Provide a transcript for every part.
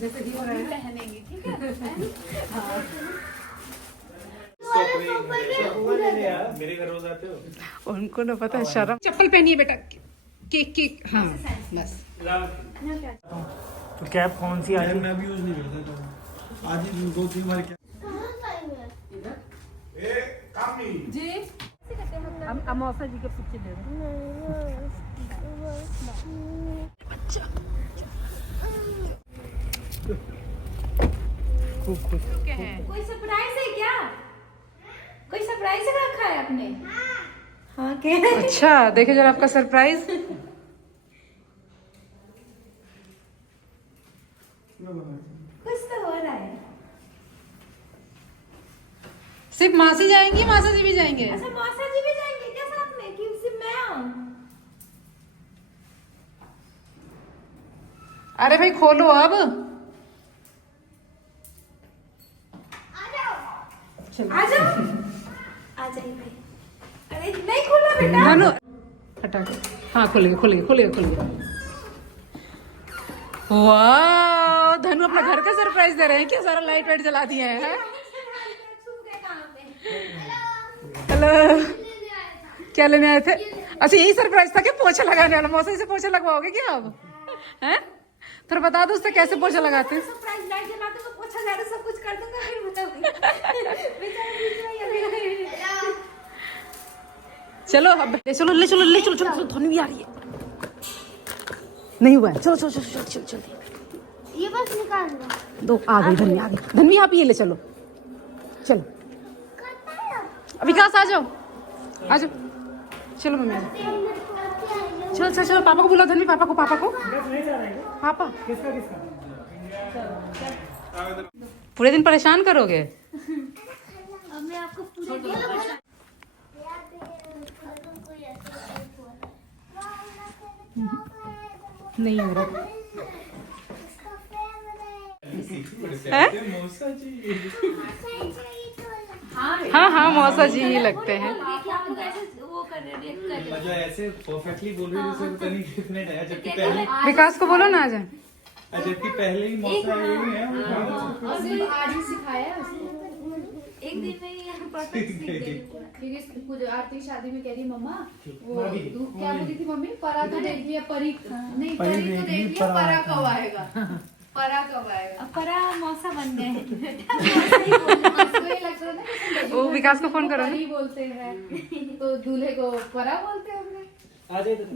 जैसे ही हो रहा है पहनेंगे, ठीक है? मेरे घर रोज आते हो? उनको ना पता है शर्म। चप्पल पहनिए बेटा। केक केक हाँ बस। तो कैप कौन सी आज? मैं भी यूज नहीं करता, आज ही 2-3 बार क्या जी हम मौसा जी के पीछे दे बच्चा खूब खुश है। कोई सरप्राइज है क्या? कोई सरप्राइज रखा है आपने? हाँ क्या? अच्छा देखिए जरा आपका सरप्राइज। कुछ तो हो रहा है। सिर्फ मासी जाएंगी, मासा जी भी जाएंगे? अच्छा मौसा जी भी जाएंगे क्या साथ में कि सिर्फ मैं आऊं? अरे भाई खोलो अब। आ जाओ। आ जाइए। अरे नहीं खोला बेटा। नानू हटा के हाँ खुल गया। वाह धनु अपना घर का सरप्राइज दे रहे हैं क्या? सारा लाइट वाइट जला दिए हैं। हेलो क्या लेने आए थे? अच्छा यही सरप्राइज था क्या? पोछा लगाने वाला। मौसम से पोछा लगवाओगे क्या आप? हैं थोड़ा बता दो उससे कैसे पोछा लगाते हैं। सरप्राइज लाइट जला दूं तो पोछा झाड़ू सब कुछ कर दूंगा फिर बताऊंगी। चलो अब ले चलो धनु भी आ रही है। नहीं हुआ है चलो ये बस निकाल दो। दो आ गई धनवी आप ये ले चलो विकास आ जाओ चलो मम्मी चलो पापा को बुलाओ धनवी पापा को पापा पूरे दिन परेशान करोगे। अब मैं आपको पूरी नहीं हो रहा हाँ मौसा जी ही लगते हैं। मतलब ऐसे परफेक्टली बोल रही है जैसे पता नहीं कितने नया, जबकि पहले विकास को बोलो ना आ जाए। जबकि पहले ही मौसा यही है। आज ही सिखाया उसको। एक दिन में ही परफेक्ट सीख गई। क्योंकि आरती शादी में कह रही मम्मा वो क्या बोली थी मम्मी? परा तो देख लिया परी नहीं, परी तो देख लिया, परा कब आएगा? परा कब आएगा? परा मौसा बन गए हैं। वो विकास को फोन करो। परी बोलते हैं तो दूल्हे को परा बोलते हैं हमने।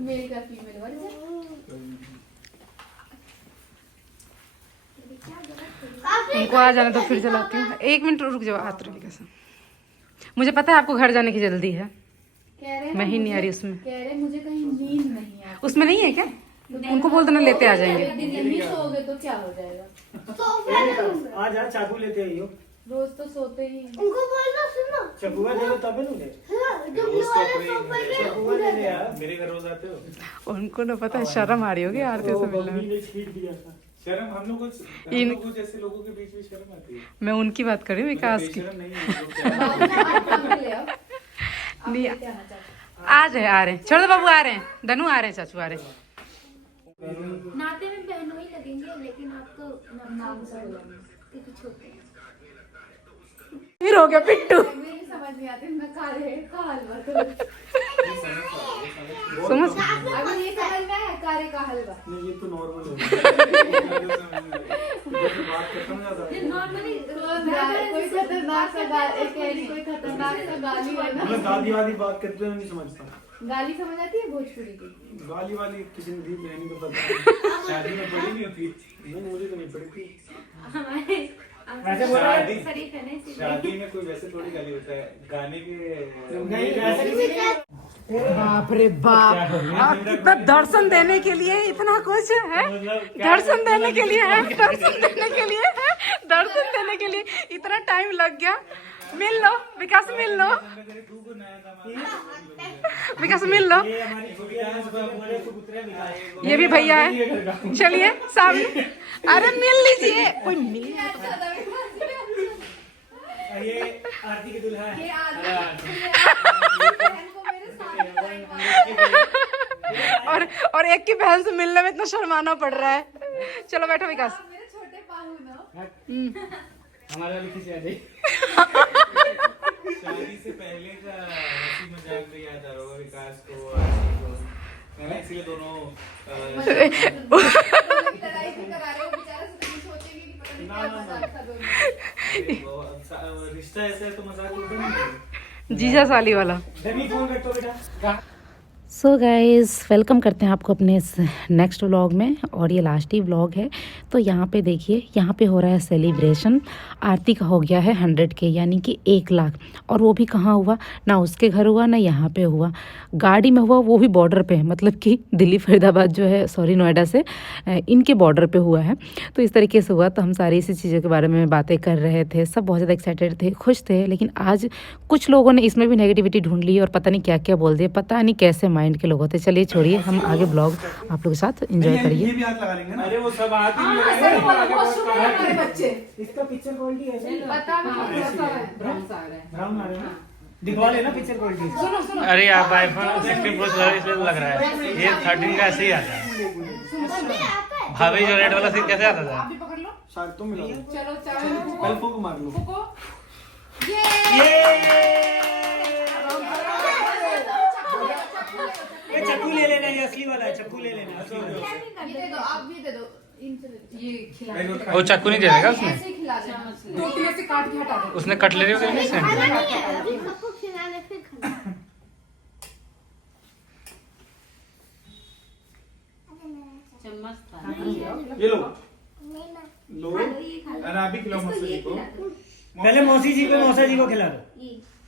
मेल का फीमेल वर्जन। उनको आ जाने तो फिर चलाती हूँ। 1 मिनट रुक जाओ हाथ रखी कसम। मुझे पता है आपको घर जाने की जल्दी है। मैं ही नहीं आ रही उसमें। कह रहे मुझे कहीं नींद नहीं है। उसमें नहीं है क्या? उनको बोल देना लेते आ जाएंगे। दिन नहीं सोओगे तो क्या हो जाएगा? आज आज चाकू लेते आइयो। रोज तो सोते ही हैं। उनको बोलना सुनो। चकुआ दे दो तब ना ले। चकुआ ले ले यार, मेरे घर रोज आते हो? उनको ना पता है शर्म आ रही होगी आरती से मिलने में। शर्म हम लोग को जैसे लोगों के बीच में शर्म आती है। मैं उनकी बात कर रही हूँ विकास की। शर्म नहीं है। नहीं आ रहे छोड़ दो बाबू आ रहे हैं। धनु आ रहे हैं चाचू आ रहे हैं। नाते में बहनों ही लगेंगे लेकिन आप तो नाम से बोलेंगे छोटे। फिर हो गया पिट्टू। नहीं समझ नहीं आती मैं का हलवा समझ अभी ये समझ में आया कारे का हलवा। नहीं ये तो नॉर्मल है। बात खत्म ज्यादा नॉर्मली कोई खतरनाक सा गाली है ना। मतलब दादी वाली बात करते हैं नहीं समझता। गाली समझ आती है भोजपुरी की? गाली वाली किसी ने दी बहनी को पता शादी में पड़ी नहीं होती। नहीं मुझे तो नहीं पड़ी थी। शादी में कोई वैसे थोड़ी गाली होता है गाने के नहीं वैसे। बाप रे बाप इतना दर्शन देने के लिए इतना कुछ है। दर्शन देने के लिए है। दर्शन देने के लिए इतना टाइम लग गया। मिल लो विकास मिल लो ये भी भैया है। चलिए सामने अरे मिल लीजिए कोई मिल। ये आरती के दुल्हा है। और एक की बहन से मिलने में इतना शर्माना पड़ रहा है। चलो बैठो विकास। हमारे वाली किसी आ जाए। शादी से पहले का हंसी मजाक भी याद आ रहा होगा विकास को और आशी को। मैंने इसलिए दोनों लड़ाई भी करा रहे हो बेचारा, से तुम सोचेंगे कि पता नहीं क्या मजाक था दोनों। रिश्ता ऐसा है तो मजाक होता नहीं। जीजा साली वाला। फोन रखो बेटा। सो गाइज़ वेलकम करते हैं आपको अपने इस नेक्स्ट व्लॉग में, और ये लास्ट ही व्लॉग है। तो यहाँ पे देखिए, यहाँ पे हो रहा है सेलिब्रेशन। आरती का हो गया है 100K यानी कि 1 लाख, और वो भी कहाँ हुआ, ना उसके घर हुआ ना यहाँ पे हुआ, गाड़ी में हुआ, वो भी बॉर्डर पे, मतलब कि दिल्ली फरीदाबाद जो है, सॉरी नोएडा से इनके बॉर्डर पे हुआ है। तो इस तरीके से हुआ। तो हम सारी इसी चीज़ों के बारे में बातें कर रहे थे, सब बहुत ज़्यादा एक्साइटेड थे, खुश थे। लेकिन आज कुछ लोगों ने इसमें भी नेगेटिविटी ढूंढ ली और पता नहीं क्या क्या बोल दिया, पता नहीं कैसे माइंड के लोग होते। चलिए छोड़िए, हम आगे ब्लॉग आप लोगों के साथ एंजॉय करिए। ये भी हाथ लगा लेंगे ना। अरे वो सब आते ही हमारे बच्चे इसका पिक्चर क्वालिटी ऐसे पता नहीं कैसा है, ब्राउन सा है। ब्राउन आ रहा है ना, दिखवा लेना पिक्चर क्वालिटी। सुनो सुनो, अरे आप आईफोन 16 प्रो चला इसलिए तो लग रहा है, ये 13 का ऐसे ही आता है। भाभी जो रेड वाला सीन कैसे आता था? आप भी पकड़ लो। शायद तुम मिलाओ। चलो चावल पहले फूक मार लो। फूको। ये चक्कू ले लेना, ये असली वाला है, चक्कू ले लेना। ये दे दो, आप भी दे दो, इनसे दे दो। ये खिला दो। वो चाकू नहीं दे देगा उसने? ऐसे ही खिला दे, 2 से काट के हटा दो। उसने कटलरी वगैरह नहीं सेंड किया? ये लो लो, और आप भी खिलाओ मौसी जी को। पहले मौसी जी को, मौसा जी को खिला दो।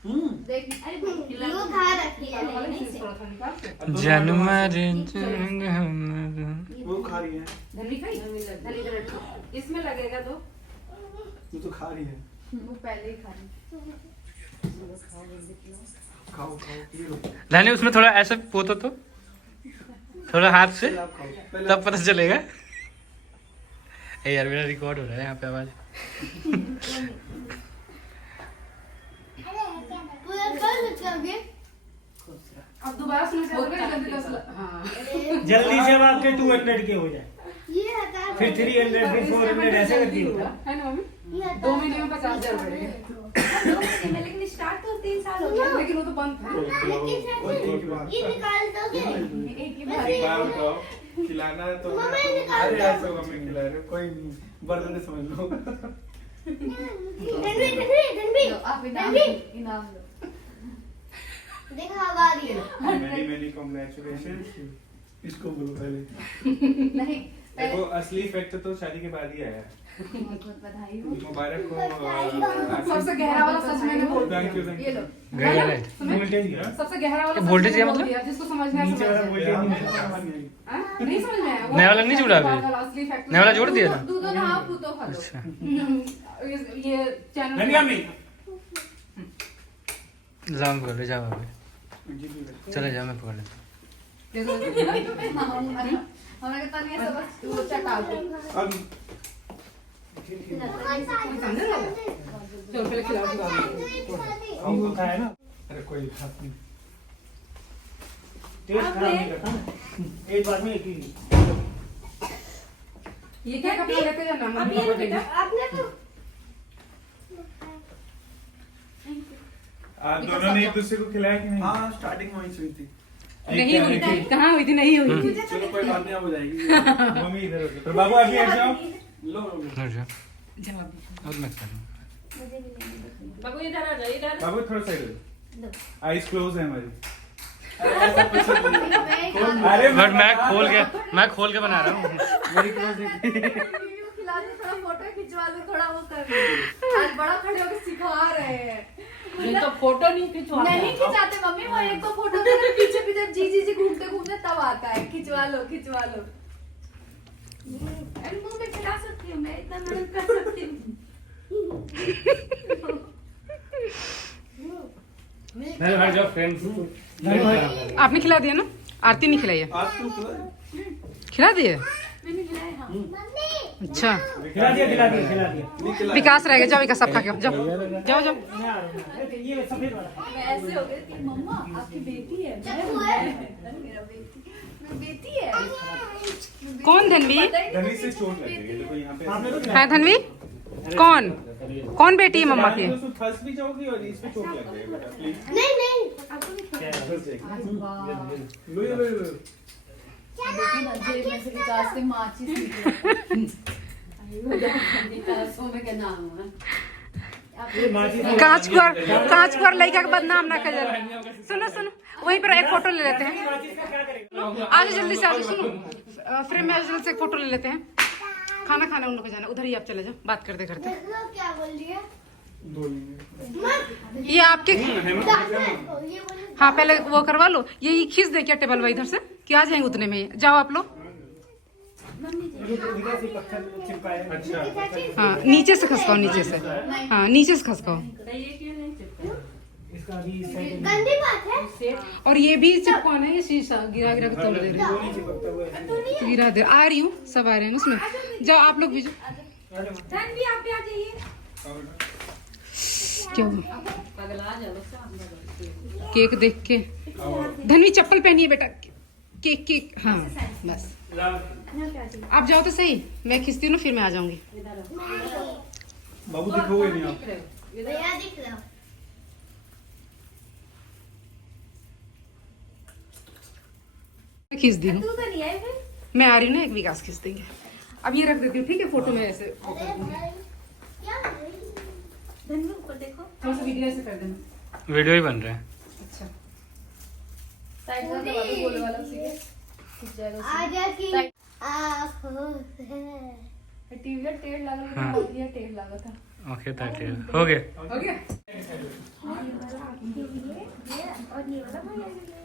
देख जन्मदिन वो खा रही है, धनी खाई, इसमें लगेगा तो। वो तो खा रही है। वो पहले ही खा रही। खाओ खाओ, ये लो। धनी उसमें थोड़ा ऐसे पोतो तो, थोड़ा हाथ से, आप खाओ पहले। तब पता चलेगा। ए यार मेरा रिकॉर्ड हो रहा है यहाँ पे आवाज। अब दोबारा सुन जल्दी जल्दी 10 हां जल्दी से अब आपके 200 के हो जाए, फिर 300, फिर 400 ऐसे करती होगा। है ना मम्मी? 2 महीने में 50,000 बढ़ेंगे। लेकिन स्टार्ट तो 3 साल हो गया। लेकिन वो तो बंद था। एक बार बताओ, खिलाना है तो अरे ऐसे मम्मी खिला रहे हो, कोई नहीं, बर्तन से समझ लो। आप इनाम लो। मेरी मेरी कांग्रेचुलेशन। इसको बोलो पहले। नहीं देखो असली इफेक्ट तो शादी के बाद ही आया है। बहुत बहुत बधाई हो। मुबारक हो। सबसे गहरा वाला सच मैंने बोल दिया। थैंक यू ये लो। गया राइट। वोल्टेज है। सबसे गहरा वाला वोल्टेज सच क्या मैंने बोल मतलब? दिया, जिसको समझ में आया नीचे वाला समझ वोल्टेज में नहीं आया। है। हाँ? नहीं समझ में आया। नया वाला नहीं जुड़ा अभी? असली फैक्ट नया वाला जोड़ दिया था? दूध ना आप तो खा लो। अच्छा। ये चैनल धनिया में जाओ पकड़ ले, जाओ अभी, चले जाओ, मैं पकड़ लेता हूँ। देखो हमारे कहता नहीं है सब वो चटा दो। अब चलो पहले खिलाओ हम वो खाया ना। अरे कोई बात नहीं, टेस्ट खराब नहीं करता ना, एक बार में एक ही। ये क्या कपड़ा लेके जाना मम्मी को देंगे। आप दोनों ने एक दूसरे को खिलाया कि नहीं? हाँ स्टार्टिंग वहीं से हुई थी। नहीं हुई थी, कहाँ हुई थी? नहीं हुई थी। चलो कोई बात नहीं, अब हो जाएगी। मम्मी इधर हो जाओ, तो बाबू अभी हट जाओ। लो लो हट जाओ, जवाब और मैं कर लूँ। बाबू थोड़ा साइड हो, आईज क्लोज है हमारी। अरे बट मैं खोल के बना रहा हूँ। मेरी क्लोज है। खिला दे, थोड़ा फोटो खिंचवा दो, थोड़ा वो कर दो। आज बड़ा खड़े होकर सिखा रहे हैं। ये तो फोटो नहीं खिंचवा नहीं खिंचाते मम्मी, वो एक तो फोटो पीछे पीछे जी घूमते घूमते तब आता है। खिंचवा लो खिंचवा लो। मुंह में खिला सकती हूँ मैं, इतना मेहनत कर सकती हूँ। नहीं हट जाओ फ्रेंड्स। आपने खिला दिया ना? आरती नहीं खिलाई है? आज तुम खिला खिला दिए? मैंने खिलाया हाँ। अच्छा, खिला दिया, खिला दिया, खिला दिया। विकास रह गया। जाओ विकास, सब खा के जाओ जाओ जाओ। मैं आ रहा हूँ। ये सफेद वाला। मैं ऐसे हो गई कि मम्मा आपकी बेटी है। मेरा बेटी। बेटी है। कौन धनवी? धनी से चोट लगेगी देखो यहाँ पे। है धनवी? कौन कौन बेटी है मम्मा की? तो फंस भी जाओगी और इस पे चोट लग जाएगी बेटा प्लीज। नहीं नहीं लो ये लो ये लो। देखो ना जेब में से निकाल के माचिस निकले। सोने का नाम है। कांच पर लड़का का बदनाम ना कर। सुनो सुनो वहीं पर एक फोटो ले लेते हैं। आज जल्दी से आज फ्रेम में जल्दी से एक फोटो ले लेते हैं। खाना खाने उन लोग को जाना, उधर ही आप चले जाओ बात करते करते। क्या बोल रही है? ये आपके हाँ पहले वो करवा लो, यही खींच दे क्या टेबल इधर से कि आ जाएंगे उतने में। जाओ आप लोग। अच्छा हाँ नीचे से खसकाओ, नीचे से। हाँ नीचे से खसकाओ। गंदी बात है। और ये भी चिपकवाना है, ये शीशा गिरा गिरा के तोड़ दे रहे हैं। गिरा दे। आ रही हूँ, सब आ रहे हैं उसमें। जाओ आप लोग भी जाओ। धनवी आप भी आ जाइए। क्या हुआ? केक देख के धनवी चप्पल पहनी है बेटा। केक केक हाँ बस आप जाओ तो सही, मैं खींचती हूँ ना फिर मैं आ जाऊंगी। बाबू दिखोगे नहीं आप। भैया दिख रहा। खींच दी हूँ तू तो नहीं आई फिर? मैं आ रही हूँ ना, एक विकास खींच देंगे। अब ये रख देती हूँ ठीक है, फोटो में ऐसे वो कर दूंगी। धनवी ऊपर देखो। थोड़ा सा वीडियो ऐसे कर देना। वीडियो ही बन रहे हैं। अच्छा साइड में दबा दो गोल वाला उसी के। खिंच जाएगा उसी आजा की साइड। आँखों से। में। टीवी का टेढ़ लगा था, हाँ। मोतिया टेढ़ लगा था। ओके था ठीक हो गया। हो गया। और ये वाला भैया के लिए।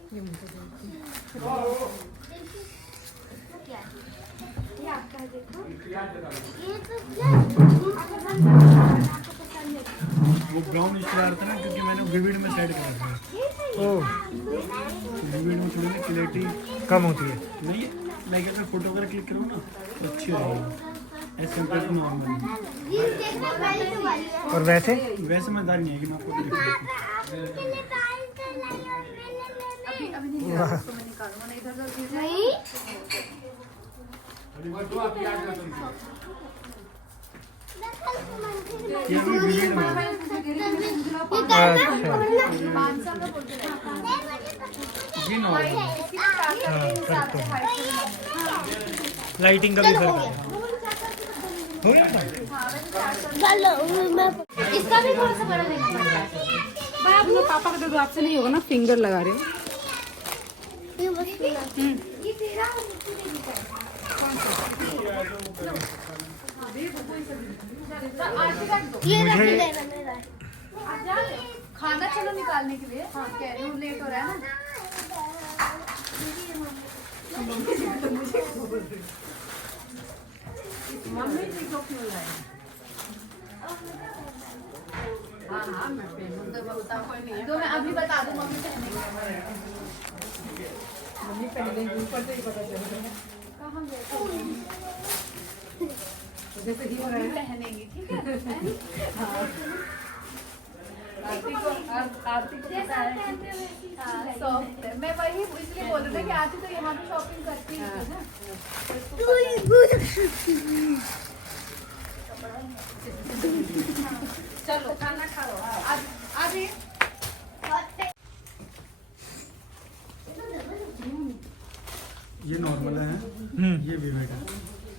ये आपका देखो। ये तो क्या? वो ब्राउन इसलिए आ रहा था ना क्योंकि मैंने विविड में सेट करा था। विविड में थोड़ी क्लैरिटी कम होती है। नहीं लाइक अगर फोटो वगैरह क्लिक करो ना तो अच्छी रहेगी ऐसे कंपेयर टू नॉर्मल। ये देखो पहले तो वाली है। और वैसे वैसे मजेदार नहीं है कि मैं आपको दिखाऊं। अभी अभी नहीं निकाला, इसको मैं निकालूंगा नहीं, इधर उधर गिर जाएगा। नहीं ये भी विविड में है। पाँच साल का बोलते हैं। ये नॉर्मल है। लाइटिंग का भी फर्क है। चलो मैं इसका भी थोड़ा सा बड़ा देखना पड़ता है। बाबू पापा का दे दो, आपसे नहीं होगा ना, फिंगर लगा रहे हो। ये बस ये तेरा और मुझे नहीं दिखा। ये रख लेना मेरा। खाना चलो निकालने के लिए। हाँ कह रही हूँ लेट हो रहा है ना। मम्मी जी को क्यों लाए? हाँ हाँ मैं पहनूँ तो बता कोई नहीं है। तो मैं अभी बता दूँ मम्मी पहनेंगे। मम्मी पहनेंगे ऊपर से ही पता चलेगा। कहाँ गए? जैसे ही हो रहा है पहनेंगे ठीक है। हाँ आरती को पता है। हाँ सॉफ्ट है। मैं वही इसलिए बोल रही थी कि आरती तो यहाँ भी शॉपिंग करती है ना। चलो खाना खा लो। अभी ये नॉर्मल है, ये विविड है,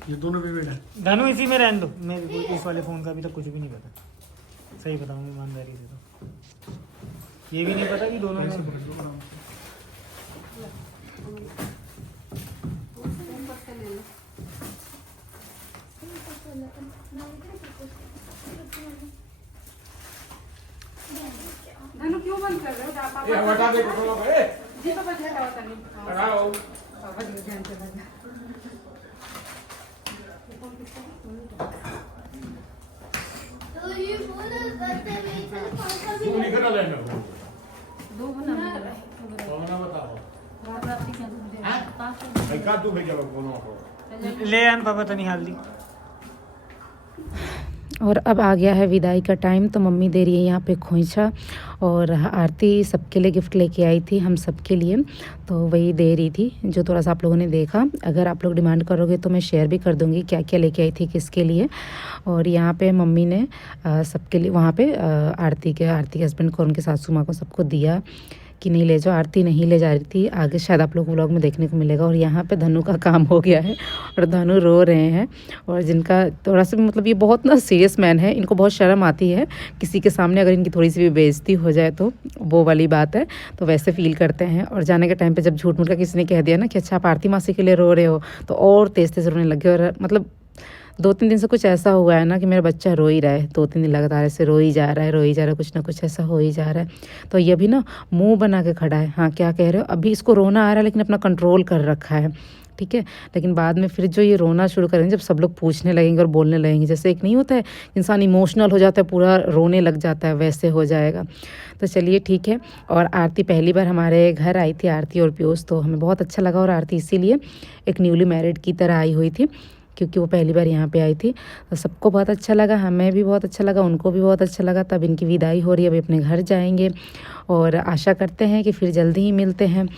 ये दोनों विविड है। धनु इसी में रहने दो, मेरे को इस वाले फोन का अभी तक कुछ भी नहीं पता। सही बताऊँ ईमानदारी से तो ये भी नहीं पता कि दोनों में धनु क्यों बंद कर रहे हो? पापा ये हटा दे फोटो पे। जी पापा जी हटाओ नहीं। हटाओ। पापा जी ध्यान से लगा। तो ये बोल करते हुए चल पंखा भी तू निकल लेना। दो बना कौन बताओ? रात क्या दूध हां का तू भेजा बोलो को। ले आन पापा तनी हल्दी। और अब आ गया है विदाई का टाइम। तो मम्मी दे रही है यहाँ पे खोइछा, और आरती सबके लिए गिफ्ट लेके आई थी, हम सबके लिए, तो वही दे रही थी जो थोड़ा सा आप लोगों ने देखा। अगर आप लोग डिमांड करोगे तो मैं शेयर भी कर दूँगी क्या क्या लेके आई थी किसके लिए। और यहाँ पे मम्मी ने सबके लिए वहाँ पे आरती के हस्बैंड को, उनके सासू माँ को, सबको दिया कि नहीं ले जाओ। आरती नहीं ले जा रही थी, आगे शायद आप लोग व्लॉग में देखने को मिलेगा। और यहाँ पे धनु का काम हो गया है और धनु रो रहे हैं, और जिनका थोड़ा सा मतलब ये बहुत ना सीरियस मैन है, इनको बहुत शर्म आती है किसी के सामने अगर इनकी थोड़ी सी भी बेइज्जती हो जाए, तो वो वाली बात है, तो वैसे फील करते हैं। और जाने के टाइम पर जब झूठ मूठ का किसी ने कह दिया ना कि अच्छा आप आरती मासी के लिए रो रहे हो, तो और तेज़ तेज़ रोने लगे। और मतलब 2-3 दिन से कुछ ऐसा हुआ है ना कि मेरा बच्चा रो ही रहा है, 2-3 दिन लगातार ऐसे रो ही जा रहा है, कुछ ना कुछ ऐसा हो ही जा रहा है। तो ये भी ना मुंह बना के खड़ा है। हाँ, क्या कह रहे हो? अभी इसको रोना आ रहा है लेकिन अपना कंट्रोल कर रखा है, ठीक है। लेकिन बाद में फिर जो ये रोना शुरू करेंगे, जब सब लोग पूछने लगेंगे और बोलने लगेंगे, जैसे एक नहीं होता है इंसान इमोशनल हो जाता है, पूरा रोने लग जाता है, वैसे हो जाएगा। तो चलिए ठीक है। और आरती पहली बार हमारे घर आई थी, आरती और पीयूष, तो हमें बहुत अच्छा लगा। और आरती इसीलिए एक न्यूली मैरिड की तरह आई हुई थी, क्योंकि वो पहली बार यहाँ पे आई थी। तो सबको बहुत अच्छा लगा, हमें भी बहुत अच्छा लगा, उनको भी बहुत अच्छा लगा। तब इनकी विदाई हो रही है, अभी अपने घर जाएंगे, और आशा करते हैं कि फिर जल्दी ही मिलते हैं।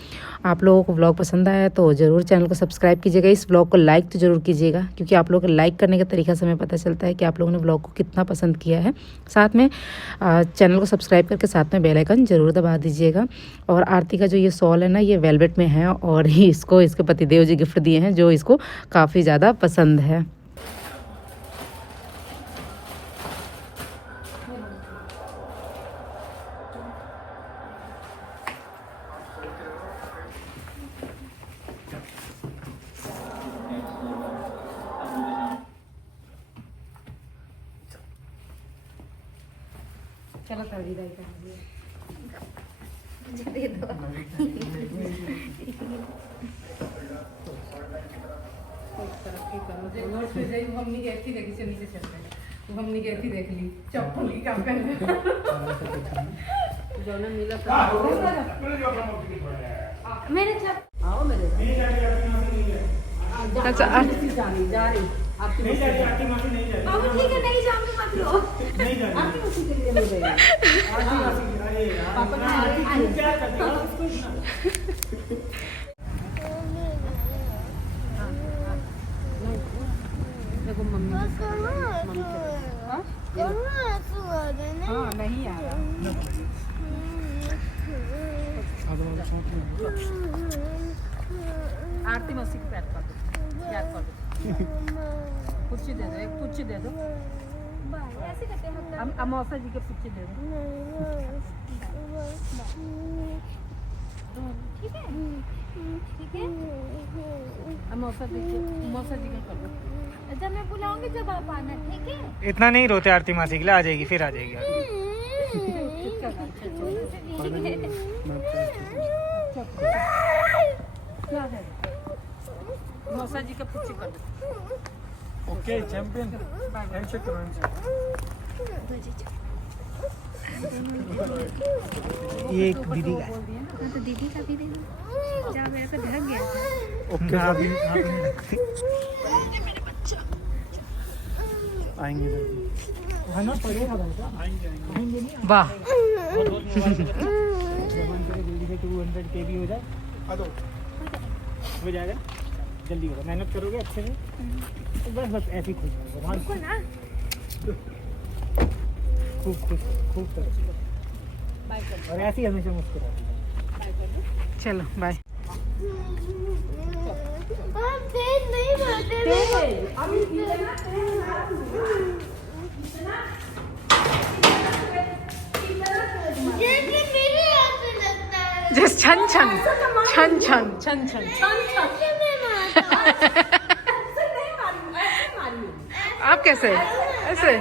आप लोगों को व्लॉग पसंद आया तो ज़रूर चैनल को सब्सक्राइब कीजिएगा, इस व्लॉग को लाइक तो ज़रूर कीजिएगा, क्योंकि आप लोगों को लाइक करने का तरीका से हमें पता चलता है कि आप लोगों ने व्लॉग को कितना पसंद किया है। साथ में चैनल को सब्सक्राइब करके साथ में बेल आइकन ज़रूर दबा दीजिएगा। और आरती का जो ये सॉल है ना, ये वेलवेट में है, और इसको इसके पतिदेव जी गिफ्ट दिए हैं, जो इसको काफ़ी ज़्यादा पसंद है। चलो कर विदाई कर हम नहीं कहती देखी से नीचे चलते हैं, हम नहीं कहती देख ली चप्पल की काम कर जो ना मिला मेरे चप आओ मेरे अच्छा जा रही आपकी बाबू ठीक है, नहीं जाऊंगी, मत रो। आपकी उसी के लिए ले जाइए पापा देखो मम्मी हाँ नहीं आ रहा। आरती मौसी की पैर कर दो, याद कर दो, कुर्सी दे दो, एक कुर्सी दे दो, ऐसे करते हैं मतलब। अब मौसा जी के कुर्सी दे दो, ठीक है, ठीक है। अब मौसा जी का कर दो। जब मैं बुलाऊंगी जब आप आना, ठीक है। इतना नहीं रोते आरती मासी के लिए, आ जाएगी, फिर आ जाएगी। मौसा जी का कुर्सी कर दो। ओके चैंपियन हैंडशेक करो, ये एक दीदी का है। हाँ तो दीदी का भी दे दो, जहाँ मेरे को ढक गया था। ओके आएंगे आना पड़ेगा भाई, आएंगे नहीं वाह जवान करे जल्दी से 200 के भी हो जाए, हो जाएगा, जल्दी होगा। मेहनत करोगे अच्छे से तो बस ऐसे ही खुश हो भगवान को ना खूब करो, और ऐसे ही हमेशा मुस्कुराते। चलो बाय। जस्ट छन छन छन छन छन छन। आप कैसे ऐसे?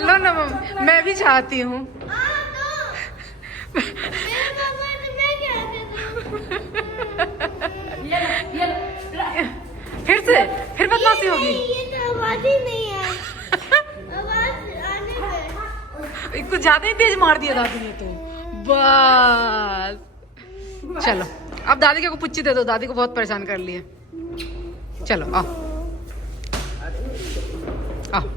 लो ना मैं भी चाहती हूँ। फिर बदमाशी होगी। कुछ ज्यादा ही तेज मार दिया दादी ने तो। बस चलो अब दादी को पुच्ची दे दो, दादी को बहुत परेशान कर लिए। चलो आओ आओ।